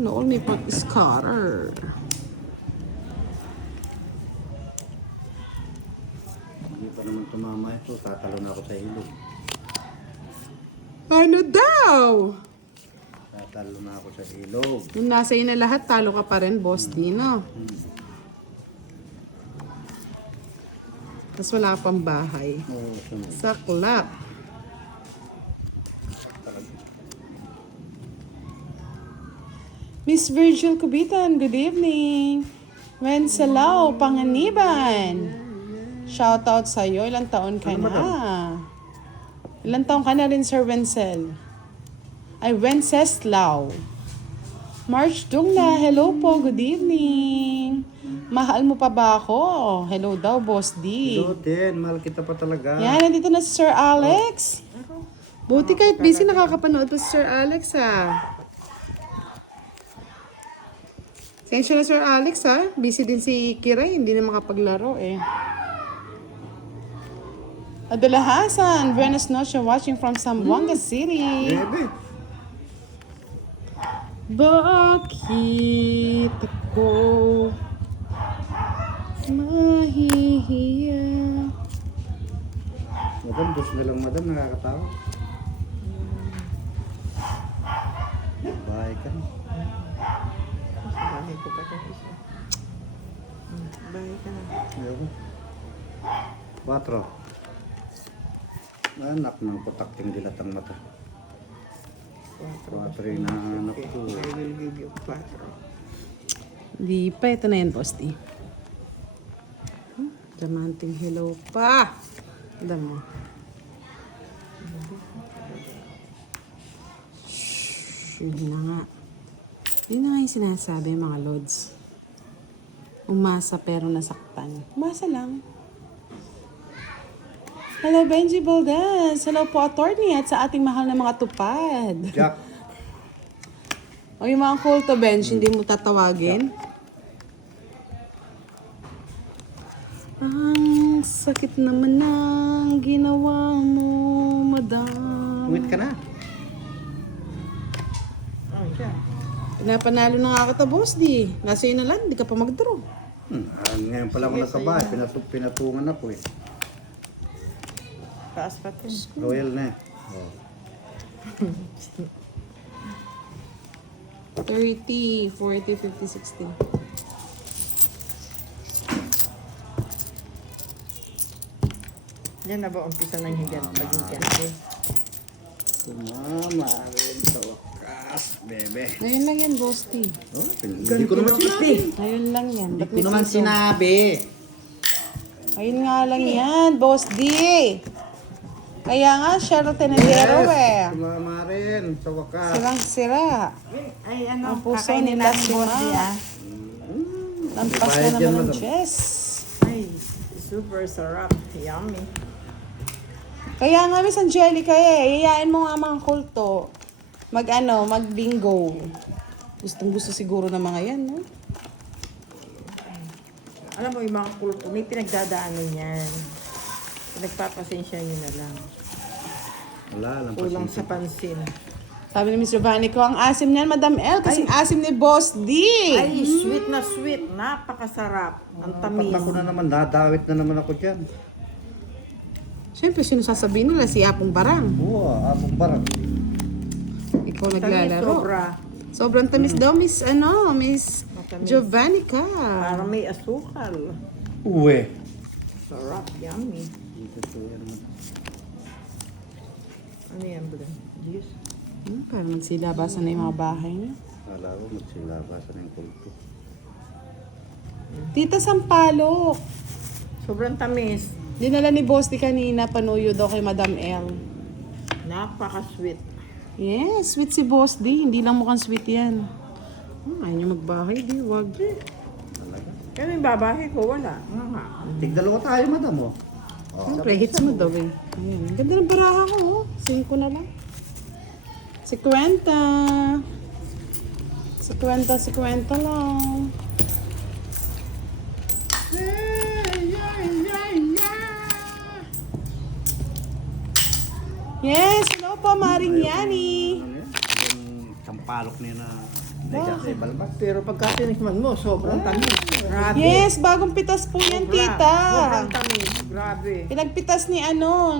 Sana all may pot scatter. Hindi pa naman tumama ito. Tatalo na ako sa ilog. Ano daw? Tatalo na ako sa ilog. Nung nasa iyo na lahat, talo ka pa rin, Boss Dino. Tapos wala pang bahay. Oo, sunod. Saklap. Miss Virgil Cubitan, good evening. Wencelau Panganiban. Shoutout sa'yo. Ilang taon ka na? Ilang taon ka na rin, Sir Wencel? Ay, Wenceslao. March Dungla, hello po, good evening. Mahal mo pa ba ako? Hello daw, Boss D. Hello din, mahal kita pa talaga. Yan, nandito na si Sir Alex. Buti kahit busy nakakapanood pa si Sir Alex, ha. Sensya na Sir Alex, ha. Busy din si Kiray, hindi na makapaglaro, eh. Adela Hasan, Buenos noches, watching from Zamboanga City. Bebe. Bakit ako mahihiya? Madam, dos na lang madam, nakakatawa. Bahay ka na. Bahay ko pa ito isa. Bahay ka na. Ayoko. 4. Anak ng putakting dilatang mata. 4 na anak Okay, ko. I will give you 4. Di pa, ito na yan, Boss D. Diamanting hello pa. Alam mo. Shhh, yun na nga. Yun na nga yung sinasabi, mga lods. Umasa pero nasaktan. Umasa lang. Hello, Benji Valdez. Hello po, attorney, at sa ating mahal na mga tupad. Jack. O yung mga kulto, Benj, hindi mo tatawagin? Ang sakit naman ng ginawa mo, madam. Uwit ka na. Oh, siya. Pinapanalo na nga kita, Boss D. Nasa iyo na lang, hindi ka pa mag-draw. Ngayon pala ako nakabahay. Pinatungan ako eh. Taas pa ito. Royal na eh. Oh. 30, 40, 50, 60. Yan na ba umpisa ng higante? Sumama rin sa wakas, bebe. Ngayon lang yan, Boss D. Oh, hindi ko naman sinabi. Ngayon lang yan. Hindi Ba't ko may naman piso? sinabi. Ayun nga lang yan, Boss D. Kaya nga, Cheryl Tenedero eh. Sumama rin sa wakas. Silang sira. Ay, ano, Ang puso kakainin nila natin si boss Ma. di, ah. Lampas na Bayad yan, naman ng madam. Jess. Ay, super sarap. Yummy. Kaya nga, Miss Angelica eh, iyayain mo nga mga kulto. Mag-bingo. Gustong gusto siguro ng mga yan, no? Alam mo, yung mga kulto, may pinagdadaanan yan. Nagpapasensya nyo na lang. Wala lang Kulang pasensya. sa pansin. Sabi ni Miss Giovanni ko, ang asim niyan, Madam L, kasing asim ni Boss D. Ay, sweet na sweet. Napakasarap. Ang tamis. Pag ako na naman, dadawit na naman ako dyan. Siyempre, sino sasabihin nila? Si Apong Barang. Oo, apong barang. Ikaw Tamis, naglalaro. sobra. Sobrang tamis daw, Miss Matamis. Giovanni ka. Parang may asukal. Uwe. Sarap. Yummy. Dito to yan. Ano yan, bro? Juice? Parang nagsilabasan na yung mga bahay niya. Kala ko magsilabasan ng kulto. Tita Sampalok. Sobrang tamis. Dinala ni Boss D kanina, panuyo daw kay Madam L. Napaka-sweet. Yes, sweet si Boss D. Hindi lang mukhang sweet yan. Ayaw niya magbahay, di. Wag. Talaga. Pero yung babae ko, wala. Nga nga. Tigdalawa tayo, madam, oh. Siyempre, hits mo daw eh. Ayan. Ang ganda ng baraha ko, oh. 5 na lang. 50. 50 lang. Yes, hello po, Maring Yani. Ano yan? Yung palok niya na nagkakay balbas. Pero pagka tinikman mo, sobrang tamis. Grabe. Yes, bagong pitas po yan, tita. Sobrang tamis. Grabe. Pinagpitas ni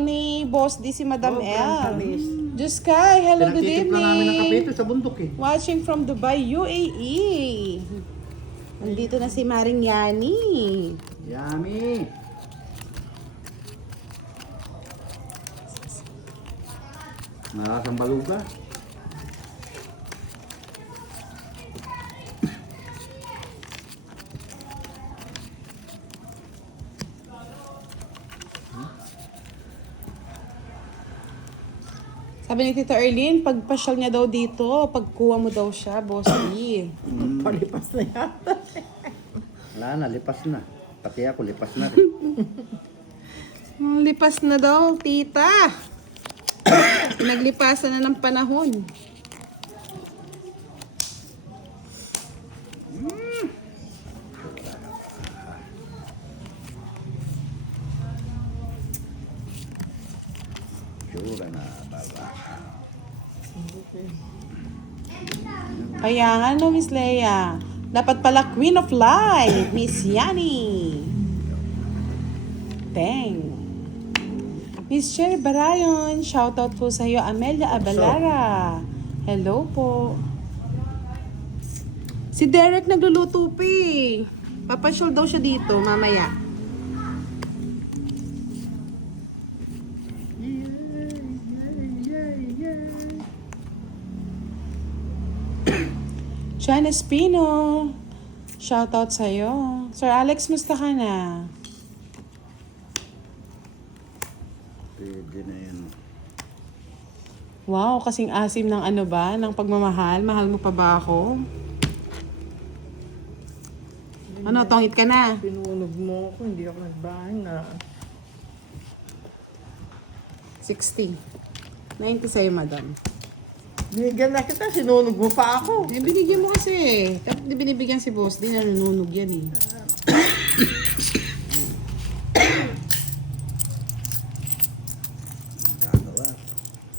ni Boss D si Madam Sobrang L. tamis. Diyos kay, hello, good Pinagtitip lang namin ng kape evening. ito sa bundok eh. Watching from Dubai, UAE. Nandito na si Maring Yani. Yummy! Nakakang baluga. Sabi ni Tita Erlene, pagpasyal niya daw dito, pagkuha mo daw siya, Boss D. Palipas na yata. Wala na, lipas na. Pati ako, lipas na rin. Lipas na daw, tita. Naglipasan na ng panahon. Sure na, baba. Kaya nga no, Miss Leia. Dapat pala Queen of Life, Miss Yani. Teng. Miss Cherry Barayon, shoutout po sa iyo, Amelia Abalara. Hello po. Si Derek nagluluto pa eh. Papasyal daw siya dito mamaya. John Espino, shoutout sa iyo. Sir Alex, musta ka na? Pwede na yan. Wow, kasing asim ng ano ba? Ng pagmamahal? Mahal mo pa ba ako? Ano, tongit ka na? Pinunog mo ako, hindi ako nagbahay na. 60. 90 sa'yo, madam. Binigyan na kita, sinunog mo pa ako. Eh, binigyan mo kasi. Dapat di binibigyan si boss. Di nanununog yan eh. Gagawa.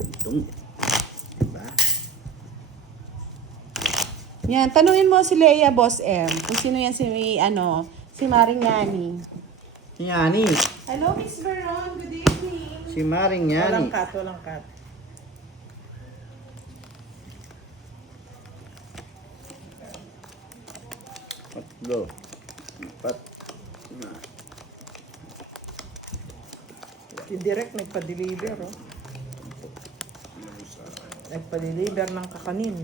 Itong, diba? Yan, tanungin mo si Leia, Boss M. Kung sino yan si Maring Yani. Si Yani. Hello, Miss Veron. Good evening. Si Maring Yani. Walang cut, walang cut. Tatlo. Apat. Na. Si Direk nagpa-deliver, oh. Nagpa-deliver ng kakanin.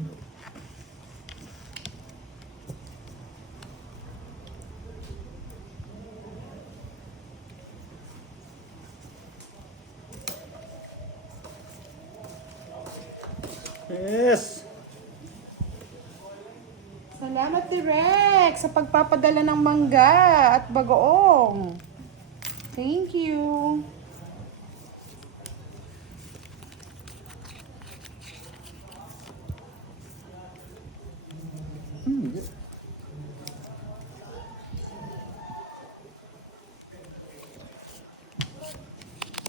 Yes! Salamat, Direk, sa pagpapadala ng mangga at bagoong. Thank you.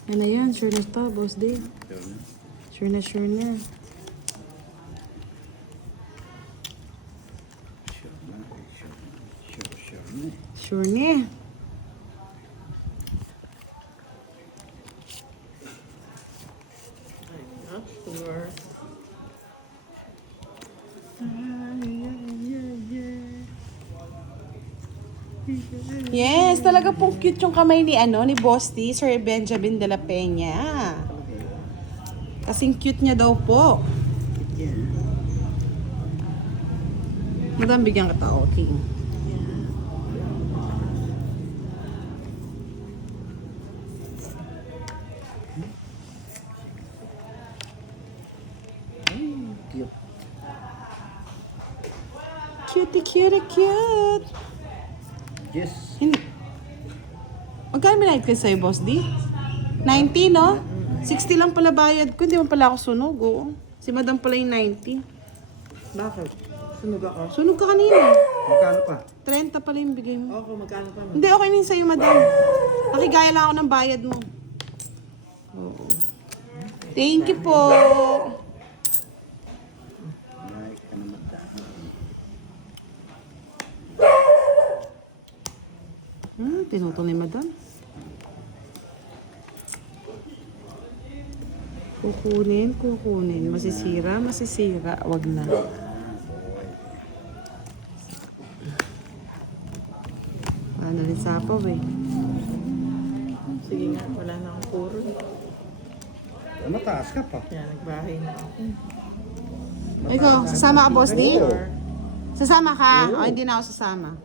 Ano yan? Sure na to, Boss Dave. Sure na, sure na. Sure na. Sure. Yes, talaga pong cute yung kamay ni ni Boss T, Sir Benjamin de la Peña. Kasing cute niya daw po. Yeah. Madam, bigyan ka to, okay. Cute. Cutie, cutie, cute. Yes. Hindi. Magkano binayad ka sa'yo, Boss D? 90, no? 60 lang pala bayad ko. Hindi mo pala ako sunog, oh. Si Madam pala yung 90. Bakit? Sunog ako? Sunog ka kanina. Magkano pa? 30 pala yung bigay mo. Ako, magkano pa? Hindi, okay na yun sa'yo, Madam. Nakigaya lang ako ng bayad mo. Oo. Thank you po. Pinutol ni madam. Kukunin. Masisira. Wag na. Ano rin sapaw eh. Sige nga, wala na akong puro. Mataas ka pa. Kaya nagbahay na ako. Ikaw, sasama ka, Boss D? Sasama ka? O, hindi na ako sasama.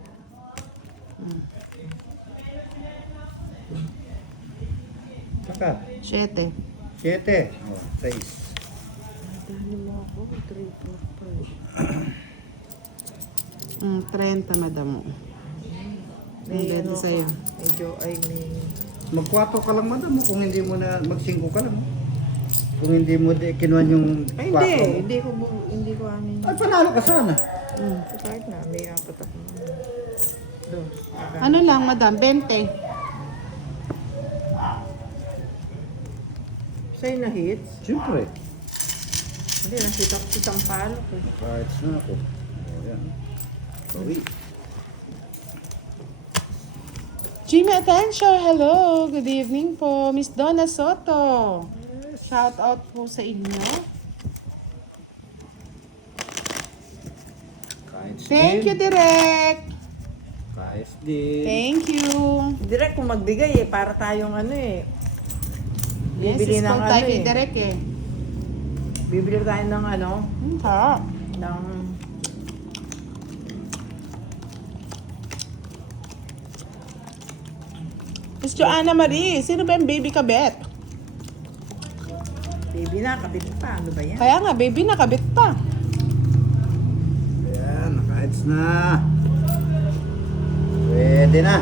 Saka, 7. 7. Oh, 6. Dali mo ako, 3, 4, 30, madam mo. 5. Ang ganda sa'yo. Medyo ay may... Mag-4 ka lang madam kung hindi mo na mag-5 ka lang. Kung hindi mo kinuha yung 4. Ay, hindi ko amin. Ay, panalo ka sana. Kahit na, may apat ako. Dos. Ano lang, madam? 20. Sa'yo na hits? Siyempre. Hindi, nakita ko kitang palo ko. Kahit na ako. O, yan. Sorry. Jimmy Atencio, hello. Good evening po. Miss Donna Soto. Shout out po sa inyo. Kahit Thank you, Direk. Kahit din. Thank you. Direct kung magbigay para tayong Yes, bibili is ng tayo kay Direk eh. Bibili tayo ng Sarap. ng Miss Joanna Marie, sino ba yung baby kabet? baby na, kapit pa. Ano ba yan? Kaya nga, baby nakabit pa. Ayan, kahit na. Pwede na.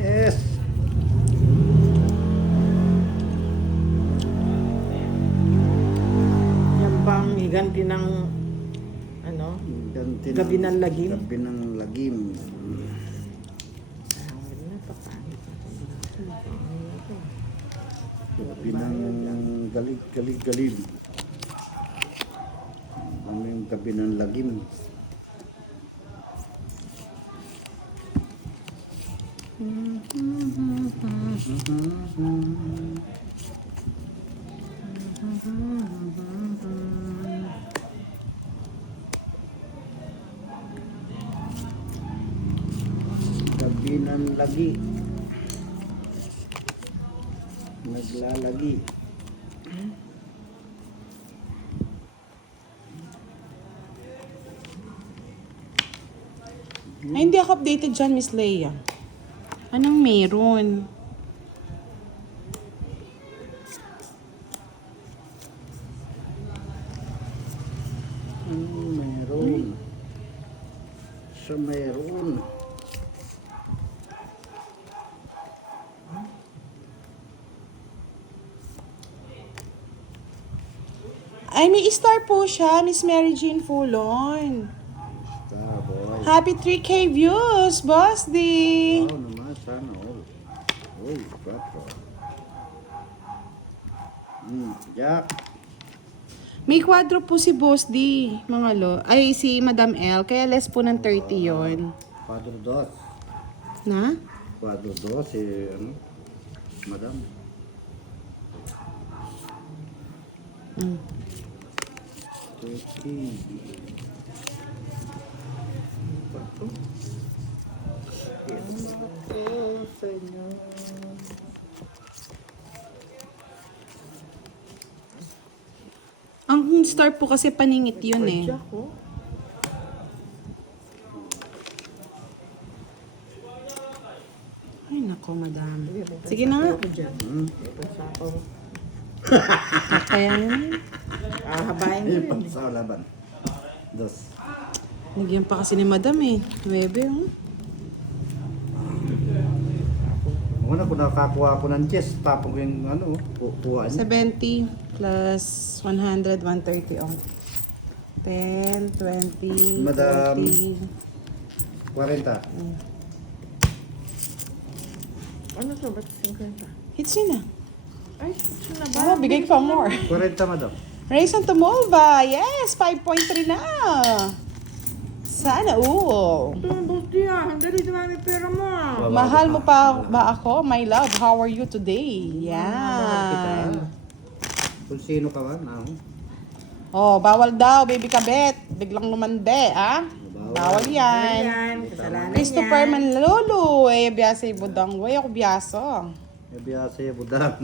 Yes. Yan bang higanti ng Ganti Gabi ng lagim? Gabi ng lagim. Gabi ng galig. Ano yung gabi ng lagim? Gabi ng lagi. Naglalagi. Ay, hindi ako updated dyan, Miss Leia. Anong meron? Mayroon. Sa mayroon. Ay, may star po siya, Miss Mary Jean Fulon. Boy. Happy 3K views, Boss D. Oo naman, sana all. Uy, papo. Jack. May kwadro po si Boss D, mga lo. Ay, si Madam L. Kaya less po ng 30 yon. Quadro dos. Na? Quadro dos, madam. Ang star po kasi paningit yun eh. Ako. Ay, nako, madam. Sige na nga. Ako dyan. Pansapaw. Kaya yun. Habayin ko yun. Sa laban. Dos. Nagyan pa kasi ni madam eh. 9, oh. Una ko nakakuha ako ng chess, tapong yung kuha niya. 70 plus 100, 130, oh. 10, 20, Madam. 30. 40. Ano to? Ba't 50? Hits yun na. Ay, ito na ba? Ah, bigay ko pa more. 40, madam. Rayson Tumulba, yes, 5.3 na. Sana all. Ito ang boss di ah. Ang dali dumami pera mo ah. Mahal mo pa ba ako? My love, how are you today? Kita. Yan. Kung sino ka ba? Now. Oh, bawal daw, baby kabet. Biglang lumande, ah? Bawal yan. Ayan, kasalanan Christopher yan. Manlolo. Eh, biyasa ibudang. Way ako biyaso. Kayo biyasa yung budang.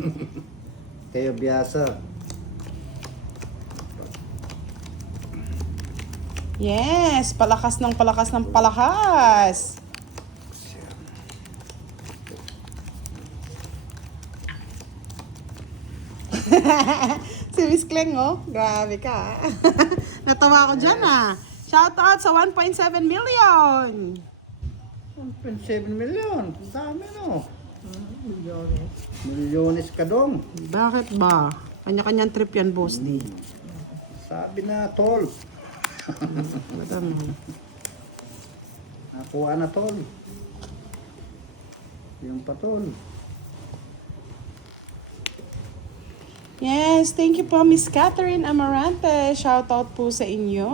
Kayo biyasa. Yes, palakas ng palakas ng palakas. Si Miss Kleng, oh. Grabe ka. Natawa ko dyan, ah. Shoutout sa 1.7 million. 1.7 million. Ang dami, no? Milyones. Milyones ka dong. Bakit ba? Kanya-kanyang trip yan, boss. Di. Sabi na, tol. Madami. Nakuha na, tol. Yung pa, tol. Yes, thank you po, Miss Catherine Amarante. Shoutout po sa inyo.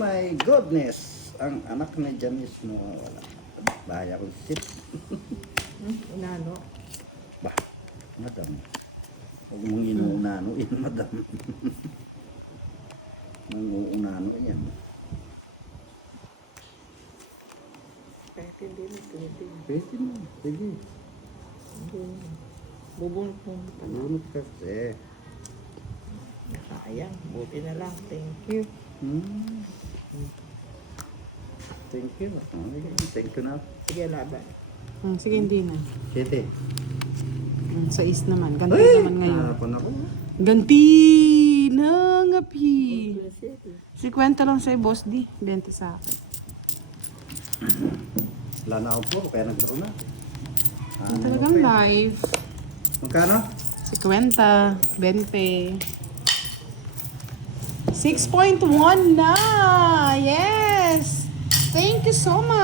My goodness. Ang anak ni Janice mo. Bahaya ko sip. Inano. Bah, madam. Huwag mong inuunano yan, madam. Manguunano yan. Pwede din. Pwede mo. Sige. Bubunot mo. Lunod kasi. Sayang. Buti na lang. Thank you. Thank you. Thank you na. Sige, laban. Sige, hindi na. Kete. Sa is naman. Ganti naman ngayon. Harapan ako. Ganti na nga, pi. 50 lang sa'yo, boss. Di. 20 sa akin. Wala na ako po, kaya nagkaroon na. Ang talagang live. Magkano? 50, 20. 6.1 na! Yes! Thank you so much!